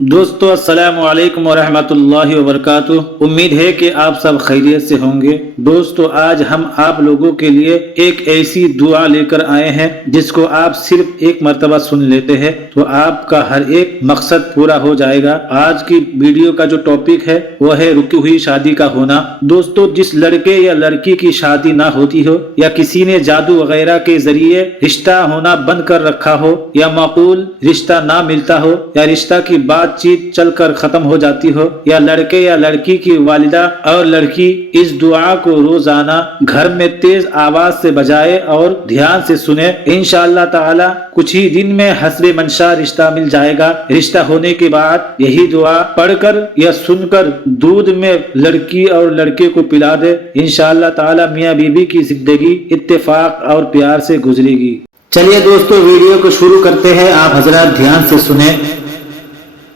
दोस्तों अस्सलामु अलैकुम वरहमतुल्लाहि वबरकातुह। उम्मीद है कि आप सब खैरियत से होंगे। दोस्तों आज हम आप लोगों के लिए एक ऐसी दुआ लेकर आए हैं जिसको आप सिर्फ एक मर्तबा सुन लेते हैं तो आपका हर एक मकसद पूरा हो जाएगा। आज की वीडियो का जो टॉपिक है वो है रुकी हुई शादी का होना। दोस्तों जिस लड़के या लड़की की शादी ना होती हो या किसी ने जादू वगैरह के जरिए रिश्ता होना बंद कर रखा हो या माकूल रिश्ता ना मिलता हो या रिश्ता की बातचीत चलकर खत्म हो जाती हो या लड़के या लड़की की वालिदा और लड़की इस दुआ को रोजाना घर में तेज आवाज से बजाए और ध्यान से सुने, इंशाअल्लाह ताला कुछ ही दिन में हस्बे मंशा रिश्ता मिल जाएगा। रिश्ता होने के बाद यही दुआ पढ़कर या सुनकर दूध में लड़की और लड़के को पिला दे, इंशाअल्लाह ताला मियाँ बीबी की जिंदगी इत्तेफाक और प्यार से गुजरेगी। चलिए दोस्तों वीडियो को शुरू करते हैं, आप हजरात ध्यान से सुने।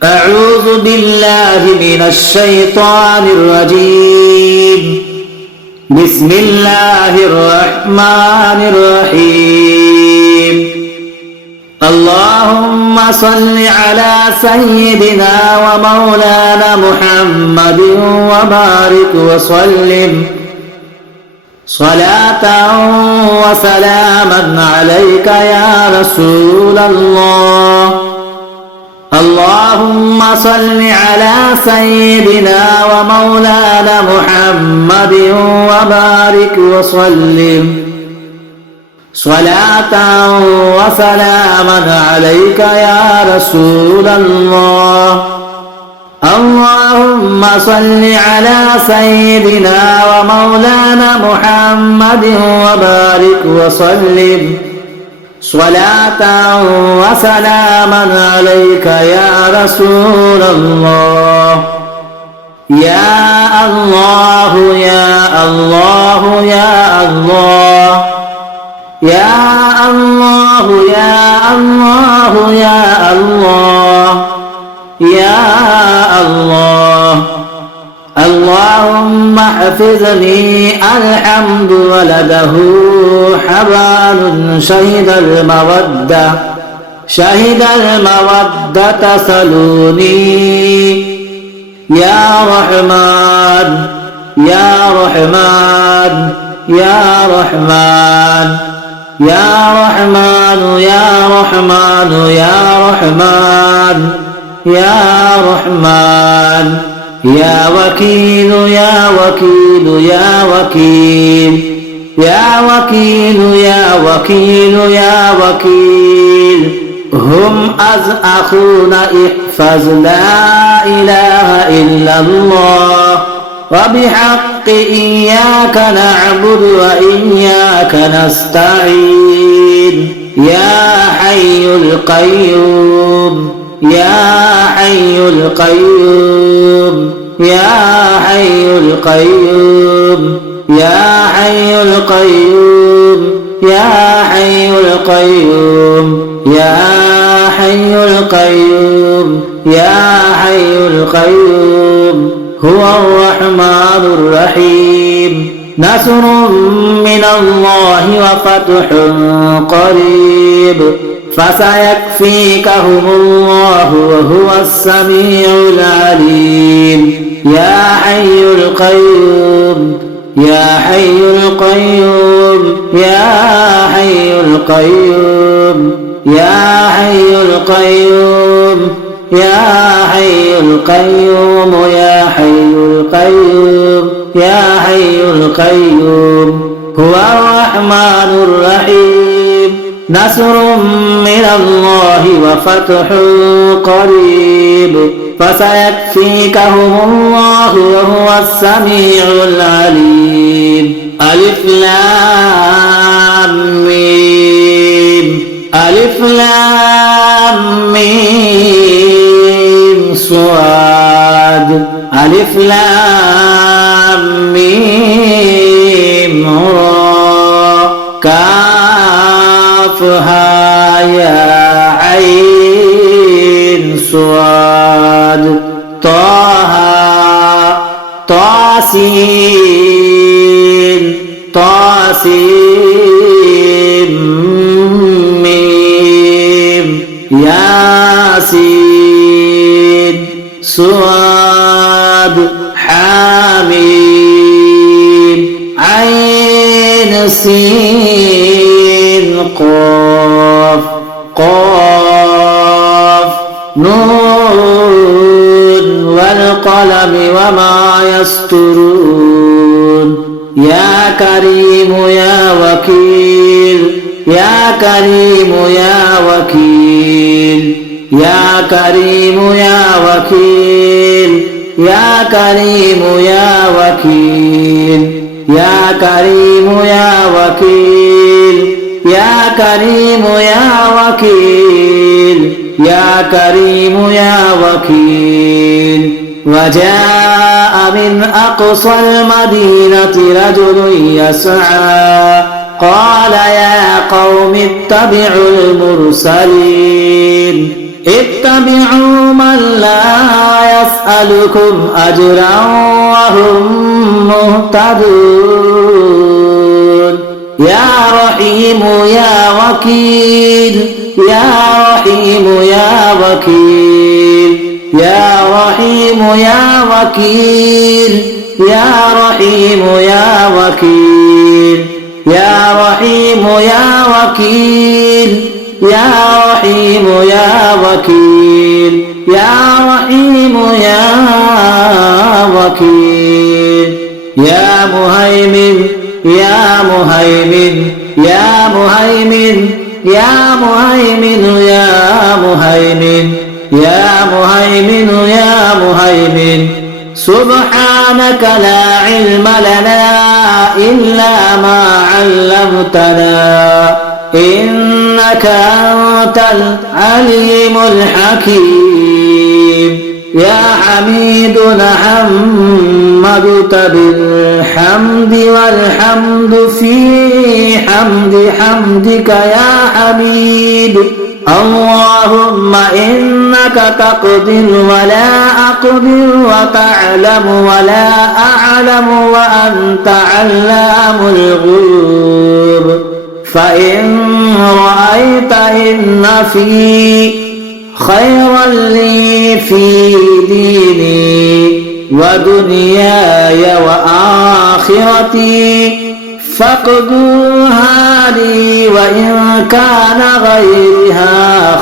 अऊज़ु बिल्लाहि मिनश शैतानिर रजीम। बिस्मिल्लाहिर रहमानिर रहीम। अल्लाहुम्मा सल्लि अला सय्यिदिना व मौलाना मुहम्मदिन व बारिक व सल्लिम सलातन व सलामन अलैका या रसूल अल्लाह। अल्लाहुम्मा सल्लि अला सय्यिदिना व मौलाना मुहम्मदिन व बारिक व सल्लिम सलातन व सलामन अलैका या रसूल अल्लाह। अल्लाहुम्मा सल्लि अला सय्यिदिना व मौलाना मुहम्मदिन व बारिक व सल्लिम सलातन व सलामन अलैका या रसूल अल्लाह। या अल्लाह या अल्लाह या अल्लाह या अल्लाह या अल्लाह या अल्लाह या अल्लाह। اللهم احفظني الحمد ولده حبال شهد المودة صلوني يا رحمن يا رحمن يا رحمن يا رحمن يا رحمن يا رحمن يا رحمن يا وكيل يا وكيل يا وكيل يا وكيل يا وكيل يا وكيل هم أخون احفظ لا إله إلا الله وبحق إياك نعبد وإياك نستعين يا حي القيوم يا حي القيوم يا حي القيوم يا حي القيوم يا حي القيوم يا حي القيوم يا حي القيوم هو الرحمن الرحيم نصر من الله وفتح قريب فسيكفيكهم الله وهو السميع العليم يا حي القيوم يا حي القيوم يا حي القيوم يا حي القيوم يا حي القيوم يا حي القيوم يا حي القيوم هو الرحمن الرحيم نصر من الله وفتح قريب فسيكفيكهم الله وهو السميع العليم ألف لام ميم ألف لام ميم صاد ألف لام ميم را كافها يا عين صاد طه طاسين طاسين ميم ياسين صاد حاميم عين سين قاف قاف نون والقلم وما يسطرون يا كريم يا وكيل يا كريم يا وكيل يا كريم يا وكيل يا كريم يا وكيل يا كريم يا وكيل يا كريم يا وكيل يا كريم يا وكيل وجاء من أقصى المدينة رجل يسعى قال يا قوم اتبعوا المرسلين اتبعوا من لا يسألكم أجرا وهم مهتدون يا رحيم يا وكيل يا رحيم يا وكيل يا رحيم يا وكيل يا رحيم يا وكيل يا رحيم يا وكيل يا رحيم يا وكيل يا رحيم يا وكيل يا مهيمن يا مهيمن يا مهيمن يا مهيمن يا مهيمن يا مهيمن يا مهيمن سبحانك لا علم لنا إلا ما علمتنا إنك أنت العليم الحكيم يا حميد حمدت بالحمد والحمد في حمد حمدك يا حميد اللهم إنك تقدر ولا أقدر وتعلم ولا أعلم وأنت علام الغيوب فإن رأيت إن في خيرا لي في ديني ودنياي وآخرتي فاقدرها لي وإن كان غيرها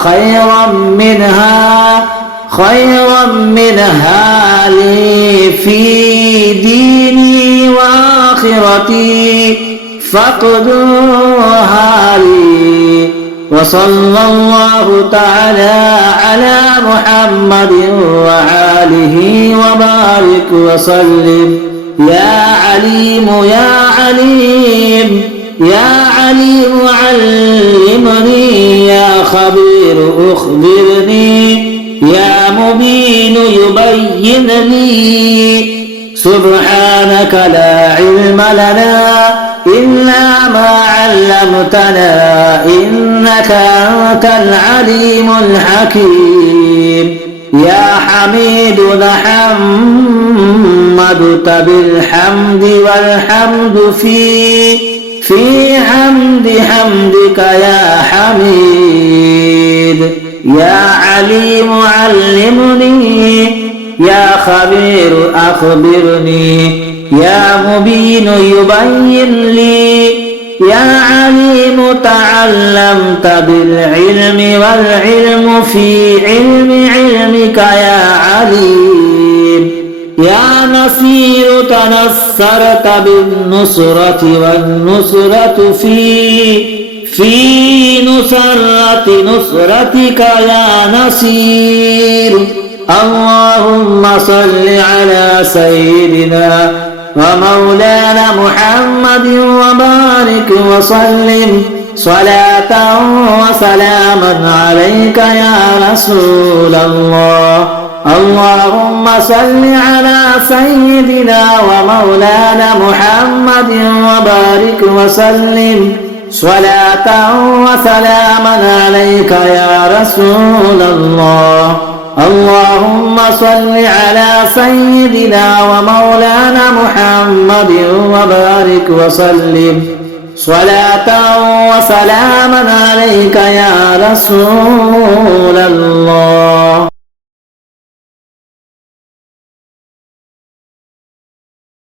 خيرا منها لي في ديني وآخرتي فاقدرها لي وصلى الله تعالى على محمد وآله وبارك وسلم يا عليم يا عليم يا عليم علمني يا خبير أخبرني يا مبين يبين لي سبحانك لا علم لنا إلا ما علمتنا إنك أنت العليم الحكيم يا حميد حمدت بالحمد والحمد في حمد حمدك يا حميد يا عليم علمني يا خبير أخبرني يا مبين يبين لي يا عليم تعلمت بالعلم والعلم في علم علمك يا عليم يا نصير تنصرت بالنصرة والنصرة في نصرة نصرتك يا نصير اللهم صل على سيدنا ومولانا محمد وبارك وسلم صلاة وسلاما عليك يا رسول الله اللهم صل على سيدنا ومولانا محمد وبارك وسلم صلاة وسلاما عليك يا رسول الله اللهم صل على سيدنا ومولانا محمد وبارك وسلم صلاة وسلاما عليك يا رسول الله.